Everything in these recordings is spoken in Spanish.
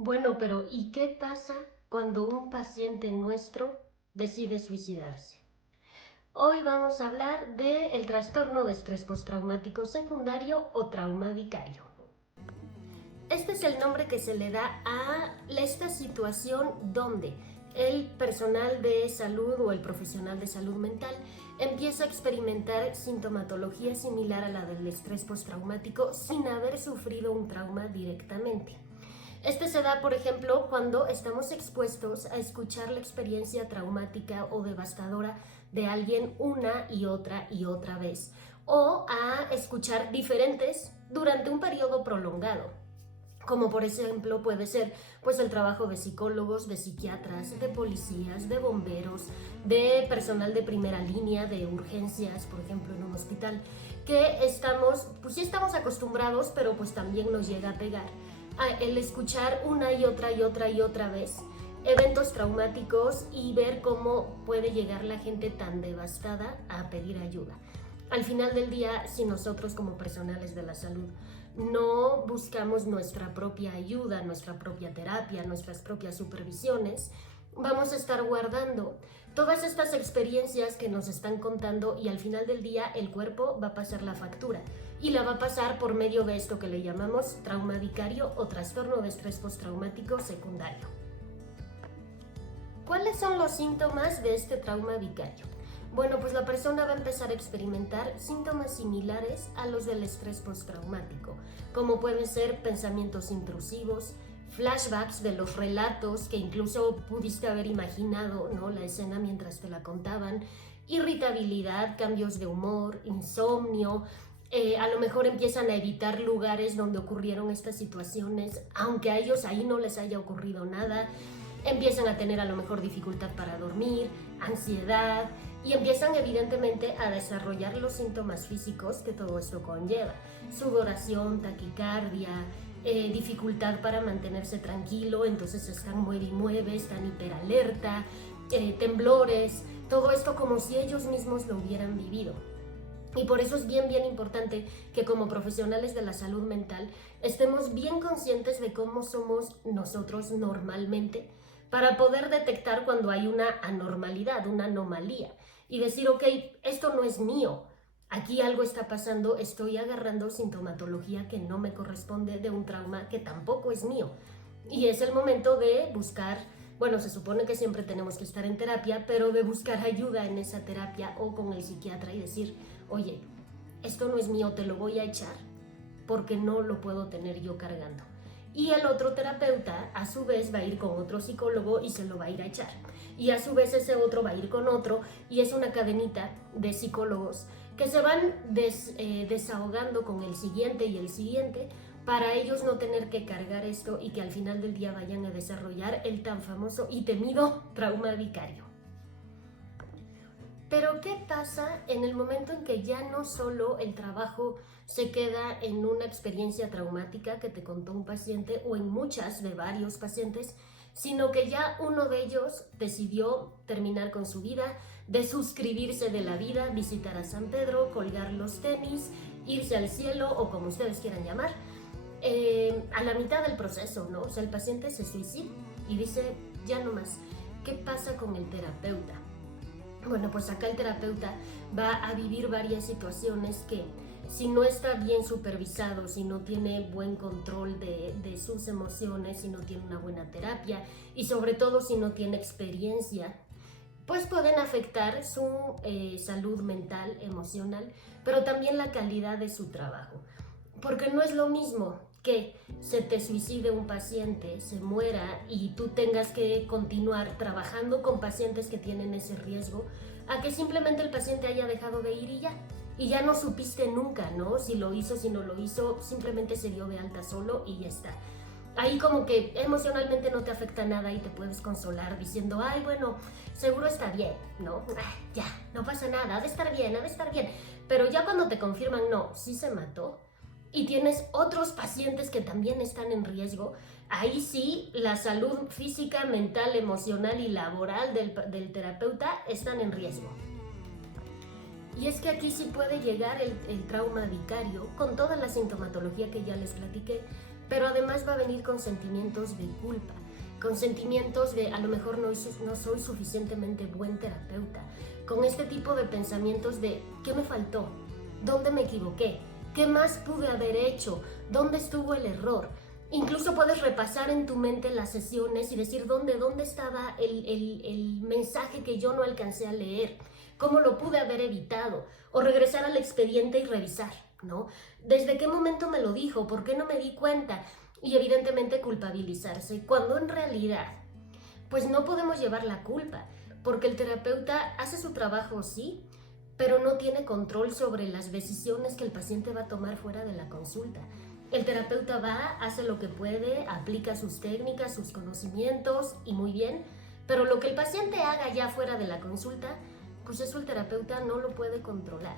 Bueno, pero ¿y qué pasa cuando un paciente nuestro decide suicidarse? Hoy vamos a hablar del trastorno de estrés postraumático secundario o trauma vicario. Este es el nombre que se le da a esta situación donde el personal de salud o el profesional de salud mental empieza a experimentar sintomatología similar a la del estrés postraumático sin haber sufrido un trauma directamente. Este se da, por ejemplo, cuando estamos expuestos a escuchar la experiencia traumática o devastadora de alguien una y otra vez, o a escuchar diferentes durante un periodo prolongado, como por ejemplo puede ser pues el trabajo de psicólogos, de psiquiatras, de policías, de bomberos, de personal de primera línea, de urgencias, por ejemplo en un hospital, que pues sí estamos acostumbrados, pero pues también nos llega a pegar el escuchar una y otra vez eventos traumáticos y ver cómo puede llegar la gente tan devastada a pedir ayuda. Al final del día, si nosotros como personales de la salud no buscamos nuestra propia ayuda, nuestra propia terapia, nuestras propias supervisiones, vamos a estar guardando todas estas experiencias que nos están contando y al final del día el cuerpo va a pasar la factura y la va a pasar por medio de esto que le llamamos trauma vicario o trastorno de estrés postraumático secundario. ¿Cuáles son los síntomas de este trauma vicario? Bueno, pues la persona va a empezar a experimentar síntomas similares a los del estrés postraumático, como pueden ser pensamientos intrusivos, flashbacks de los relatos que incluso pudiste haber imaginado, ¿no?, la escena mientras te la contaban, irritabilidad, cambios de humor, insomnio. A lo mejor empiezan a evitar lugares donde ocurrieron estas situaciones, aunque a ellos ahí no les haya ocurrido nada. Empiezan a tener a lo mejor dificultad para dormir, ansiedad, y empiezan evidentemente a desarrollar los síntomas físicos que todo esto conlleva: sudoración, taquicardia, dificultad para mantenerse tranquilo, entonces están mueve y mueve, están hiperalerta, temblores, todo esto como si ellos mismos lo hubieran vivido. Y por eso es bien importante que como profesionales de la salud mental estemos bien conscientes de cómo somos nosotros normalmente, para poder detectar cuando hay una anormalidad, una anomalía, y decir, ok, esto no es mío, aquí algo está pasando, estoy agarrando sintomatología que no me corresponde de un trauma que tampoco es mío. Y es el momento de buscar, bueno, se supone que siempre tenemos que estar en terapia, pero de buscar ayuda en esa terapia o con el psiquiatra y decir, oye, esto no es mío, te lo voy a echar porque no lo puedo tener yo cargando. Y el otro terapeuta a su vez va a ir con otro psicólogo y se lo va a ir a echar. Y a su vez ese otro va a ir con otro, y es una cadenita de psicólogos que se van desahogando con el siguiente y el siguiente, para ellos no tener que cargar esto y que al final del día vayan a desarrollar el tan famoso y temido trauma vicario. Pero ¿qué pasa en el momento en que ya no solo el trabajo se queda en una experiencia traumática que te contó un paciente o en muchas de varios pacientes, sino que ya uno de ellos decidió terminar con su vida, desuscribirse de la vida, visitar a San Pedro, colgar los tenis, irse al cielo o como ustedes quieran llamar, a la mitad del proceso, ¿no? O sea, el paciente se suicida y dice, ya no más. ¿Qué pasa con el terapeuta? Bueno, pues acá el terapeuta va a vivir varias situaciones que, si no está bien supervisado, si no tiene buen control de sus emociones, si no tiene una buena terapia y sobre todo si no tiene experiencia, pues pueden afectar su salud mental, emocional, pero también la calidad de su trabajo. Porque no es lo mismo que se te suicide un paciente, se muera y tú tengas que continuar trabajando con pacientes que tienen ese riesgo, a que simplemente el paciente haya dejado de ir y ya no supiste nunca, ¿no? Si lo hizo, si no lo hizo, simplemente se dio de alta solo y ya está. Ahí como que emocionalmente no te afecta nada y te puedes consolar diciendo, ay, bueno, seguro está bien, ¿no? Ya, no pasa nada, ha de estar bien, ha de estar bien. Pero ya cuando te confirman, no, sí se mató, y tienes otros pacientes que también están en riesgo, ahí sí la salud física, mental, emocional y laboral del terapeuta están en riesgo. Y es que aquí sí puede llegar el trauma vicario con toda la sintomatología que ya les platiqué, pero además va a venir con sentimientos de culpa, con sentimientos de a lo mejor no soy suficientemente buen terapeuta, con este tipo de pensamientos de ¿qué me faltó? ¿Dónde me equivoqué? ¿Qué más pude haber hecho? ¿Dónde estuvo el error? Incluso puedes repasar en tu mente las sesiones y decir dónde estaba el mensaje que yo no alcancé a leer, cómo lo pude haber evitado, o regresar al expediente y revisar, ¿no? ¿Desde qué momento me lo dijo? ¿Por qué no me di cuenta? Y evidentemente culpabilizarse, cuando en realidad pues no podemos llevar la culpa, porque el terapeuta hace su trabajo, sí, pero no tiene control sobre las decisiones que el paciente va a tomar fuera de la consulta. El terapeuta va, hace lo que puede, aplica sus técnicas, sus conocimientos y muy bien, pero lo que el paciente haga ya fuera de la consulta, pues eso el terapeuta no lo puede controlar.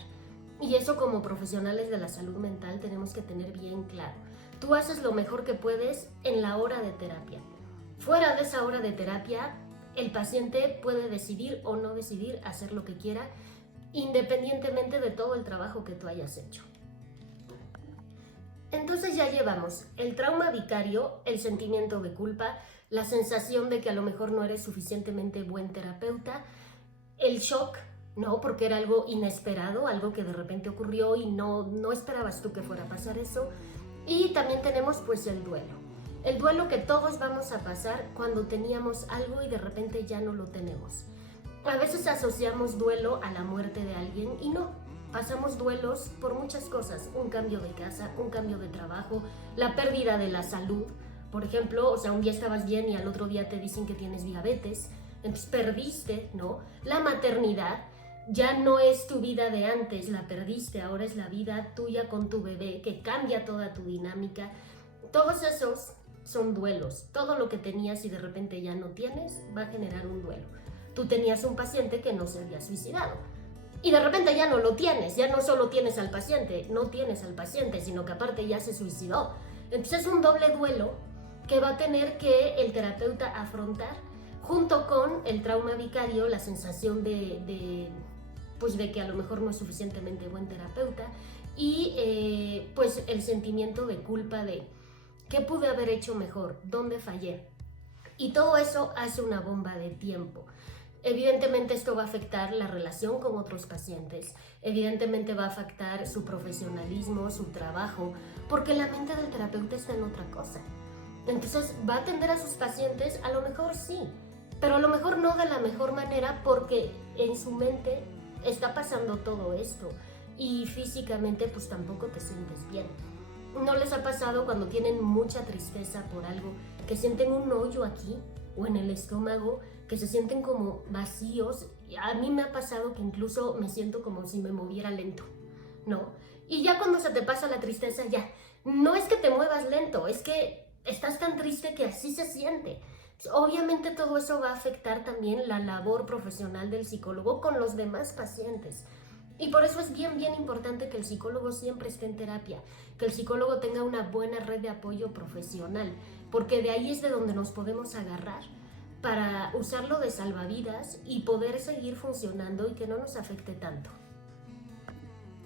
Y eso como profesionales de la salud mental tenemos que tener bien claro. Tú haces lo mejor que puedes en la hora de terapia. Fuera de esa hora de terapia, el paciente puede decidir o no decidir hacer lo que quiera, independientemente de todo el trabajo que tú hayas hecho. Entonces ya llevamos el trauma vicario, el sentimiento de culpa, la sensación de que a lo mejor no eres suficientemente buen terapeuta, el shock, ¿no? Porque era algo inesperado, algo que de repente ocurrió y no esperabas tú que fuera a pasar eso. Y también tenemos pues el duelo que todos vamos a pasar cuando teníamos algo y de repente ya no lo tenemos. A veces asociamos duelo a la muerte de alguien y no. Pasamos duelos por muchas cosas, un cambio de casa, un cambio de trabajo, la pérdida de la salud. Por ejemplo, un día estabas bien y al otro día te dicen que tienes diabetes, entonces perdiste, ¿no? La maternidad ya no es tu vida de antes, la perdiste, ahora es la vida tuya con tu bebé, que cambia toda tu dinámica. Todos esos son duelos. Todo lo que tenías y de repente ya no tienes va a generar un duelo. Tú tenías un paciente que no se había suicidado. Y de repente ya no lo tienes, ya no solo tienes al paciente, no tienes al paciente, sino que aparte ya se suicidó. Entonces es un doble duelo que va a tener que el terapeuta afrontar, junto con el trauma vicario, la sensación de que a lo mejor no es suficientemente buen terapeuta, y pues el sentimiento de culpa de ¿qué pude haber hecho mejor? ¿Dónde fallé? Y todo eso hace una bomba de tiempo. Evidentemente esto va a afectar la relación con otros pacientes, evidentemente va a afectar su profesionalismo, su trabajo, porque la mente del terapeuta está en otra cosa. Entonces va a atender a sus pacientes, a lo mejor sí, pero a lo mejor no de la mejor manera porque en su mente está pasando todo esto y físicamente pues tampoco te sientes bien. ¿No les ha pasado cuando tienen mucha tristeza por algo, que sienten un hoyo aquí o en el estómago, que se sienten como vacíos? A mí me ha pasado que incluso me siento como si me moviera lento, ¿no? Y ya cuando se te pasa la tristeza, ya, no es que te muevas lento, es que estás tan triste que así se siente. Obviamente todo eso va a afectar también la labor profesional del psicólogo con los demás pacientes. Y por eso es bien importante que el psicólogo siempre esté en terapia, que el psicólogo tenga una buena red de apoyo profesional, porque de ahí es de donde nos podemos agarrar para usarlo de salvavidas y poder seguir funcionando y que no nos afecte tanto.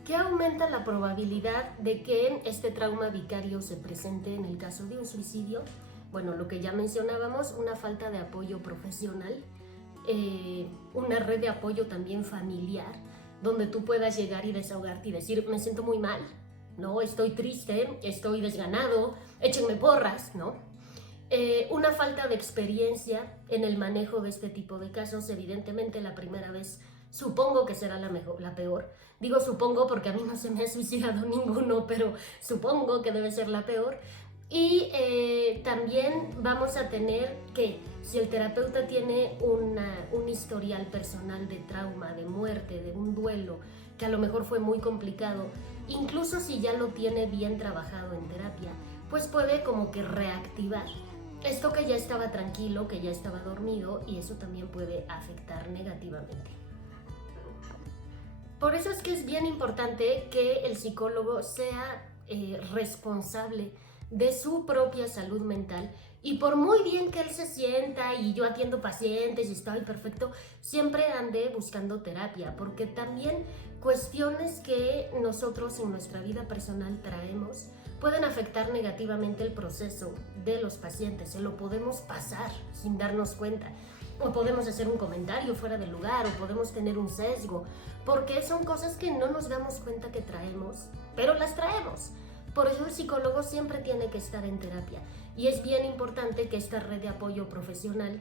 ¿Qué aumenta la probabilidad de que este trauma vicario se presente en el caso de un suicidio? Bueno, lo que ya mencionábamos, una falta de apoyo profesional, una red de apoyo también familiar, donde tú puedas llegar y desahogarte y decir, me siento muy mal, ¿no? Estoy triste, estoy desganado, échenme porras, ¿no? Una falta de experiencia en el manejo de este tipo de casos, evidentemente la primera vez supongo que será la peor. Digo supongo porque a mí no se me ha suicidado ninguno, pero supongo que debe ser la peor. Y también vamos a tener que, si el terapeuta tiene un historial personal de trauma, de muerte, de un duelo, que a lo mejor fue muy complicado, incluso si ya lo tiene bien trabajado en terapia, pues puede como que reactivar esto que ya estaba tranquilo, que ya estaba dormido, y eso también puede afectar negativamente. Por eso es que es bien importante que el psicólogo sea responsable de su propia salud mental, y por muy bien que él se sienta y yo atiendo pacientes y estoy perfecto, siempre ande buscando terapia, porque también cuestiones que nosotros en nuestra vida personal traemos pueden afectar negativamente el proceso de los pacientes. Se lo podemos pasar sin darnos cuenta. O podemos hacer un comentario fuera del lugar, o podemos tener un sesgo, porque son cosas que no nos damos cuenta que traemos, pero las traemos. Por eso el psicólogo siempre tiene que estar en terapia. Y es bien importante que esta red de apoyo profesional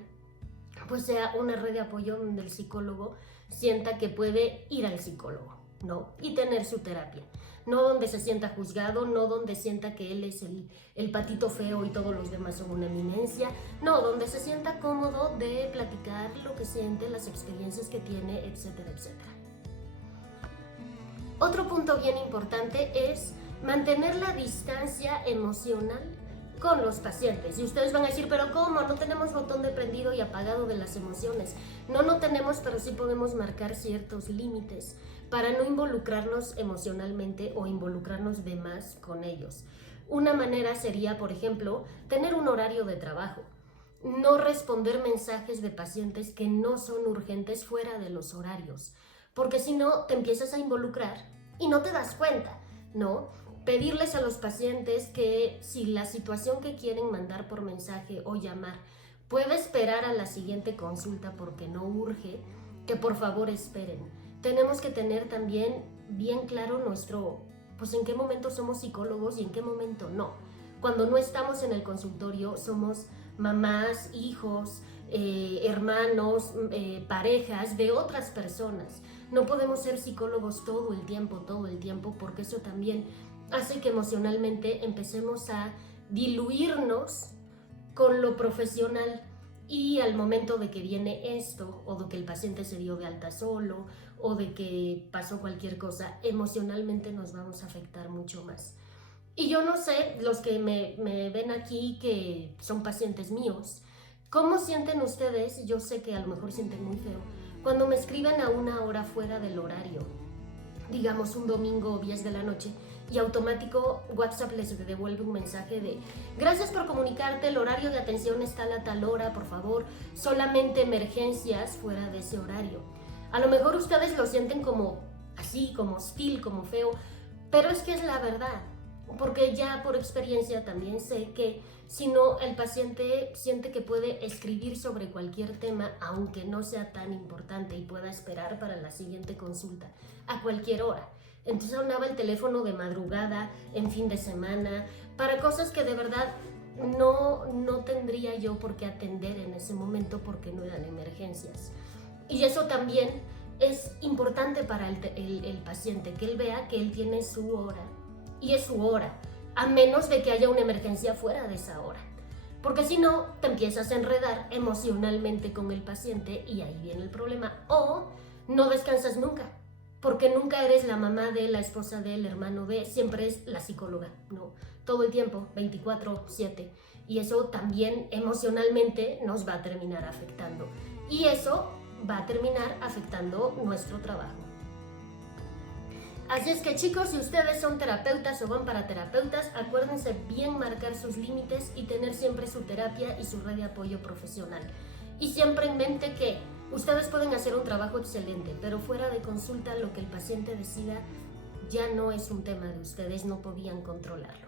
pues sea una red de apoyo donde el psicólogo sienta que puede ir al psicólogo, ¿no? Y tener su terapia. No donde se sienta juzgado, no donde sienta que él es el patito feo y todos los demás son una eminencia. No, donde se sienta cómodo de platicar lo que siente, las experiencias que tiene, etcétera, etcétera. Otro punto bien importante es mantener la distancia emocional con los pacientes. Y ustedes van a decir, pero ¿cómo? No tenemos botón de prendido y apagado de las emociones. No tenemos, pero sí podemos marcar ciertos límites para no involucrarnos emocionalmente o involucrarnos de más con ellos. Una manera sería, por ejemplo, tener un horario de trabajo. No responder mensajes de pacientes que no son urgentes fuera de los horarios, porque si no te empiezas a involucrar y no te das cuenta, ¿no? Pedirles a los pacientes que si la situación que quieren mandar por mensaje o llamar puede esperar a la siguiente consulta porque no urge, que por favor esperen. Tenemos que tener también bien claro pues en qué momento somos psicólogos y en qué momento no. Cuando no estamos en el consultorio somos mamás, hijos, hermanos, parejas de otras personas. No podemos ser psicólogos todo el tiempo, porque eso también hace que emocionalmente empecemos a diluirnos con lo profesional, y al momento de que viene esto, o de que el paciente se dio de alta solo, o de que pasó cualquier cosa, emocionalmente nos vamos a afectar mucho más. Y yo no sé, los que me ven aquí que son pacientes míos, ¿cómo sienten ustedes? Yo sé que a lo mejor sienten muy feo cuando me escriben a una hora fuera del horario, digamos un domingo o 10 de la noche, y automático WhatsApp les devuelve un mensaje de gracias por comunicarte, el horario de atención está a tal hora, por favor, solamente emergencias fuera de ese horario. A lo mejor ustedes lo sienten como así, como hostil, como feo, pero es que es la verdad, porque ya por experiencia también sé que si no, el paciente siente que puede escribir sobre cualquier tema, aunque no sea tan importante, y pueda esperar para la siguiente consulta a cualquier hora. Entonces sonaba el teléfono de madrugada, en fin de semana, para cosas que de verdad no tendría yo por qué atender en ese momento porque no eran emergencias. Y eso también es importante para el paciente, que él vea que él tiene su hora y es su hora, a menos de que haya una emergencia fuera de esa hora. Porque si no, te empiezas a enredar emocionalmente con el paciente y ahí viene el problema. O no descansas nunca, porque nunca eres la mamá de, la esposa de, el hermano de, siempre es la psicóloga, ¿no? Todo el tiempo, 24/7. Y eso también emocionalmente nos va a terminar afectando. Y eso va a terminar afectando nuestro trabajo. Así es que chicos, si ustedes son terapeutas o van para terapeutas, acuérdense bien marcar sus límites y tener siempre su terapia y su red de apoyo profesional. Y siempre en mente que ustedes pueden hacer un trabajo excelente, pero fuera de consulta lo que el paciente decida ya no es un tema de ustedes, no podían controlarlo.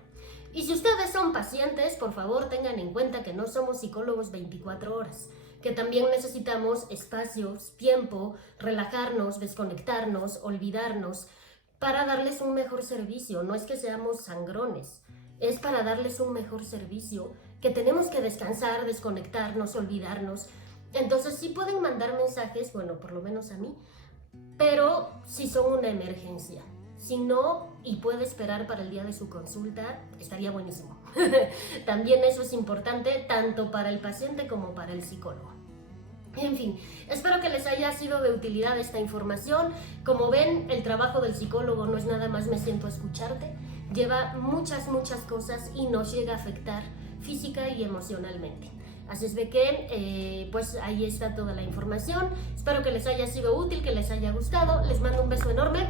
Y si ustedes son pacientes, por favor tengan en cuenta que no somos psicólogos 24 horas, que también necesitamos espacios, tiempo, relajarnos, desconectarnos, olvidarnos, para darles un mejor servicio. No es que seamos sangrones, es para darles un mejor servicio, que tenemos que descansar, desconectarnos, olvidarnos. Entonces sí pueden mandar mensajes, bueno, por lo menos a mí, pero si son una emergencia. Si no, y puede esperar para el día de su consulta, estaría buenísimo. También eso es importante, tanto para el paciente como para el psicólogo. En fin, espero que les haya sido de utilidad esta información. Como ven, el trabajo del psicólogo no es nada más me siento a escucharte. Lleva muchas cosas y nos llega a afectar física y emocionalmente. Así es de que, pues ahí está toda la información. Espero que les haya sido útil, que les haya gustado. Les mando un beso enorme.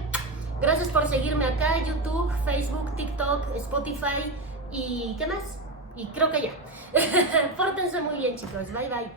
Gracias por seguirme acá, YouTube, Facebook, TikTok, Spotify y ¿qué más? Y creo que ya. Pórtense muy bien, chicos. Bye, bye.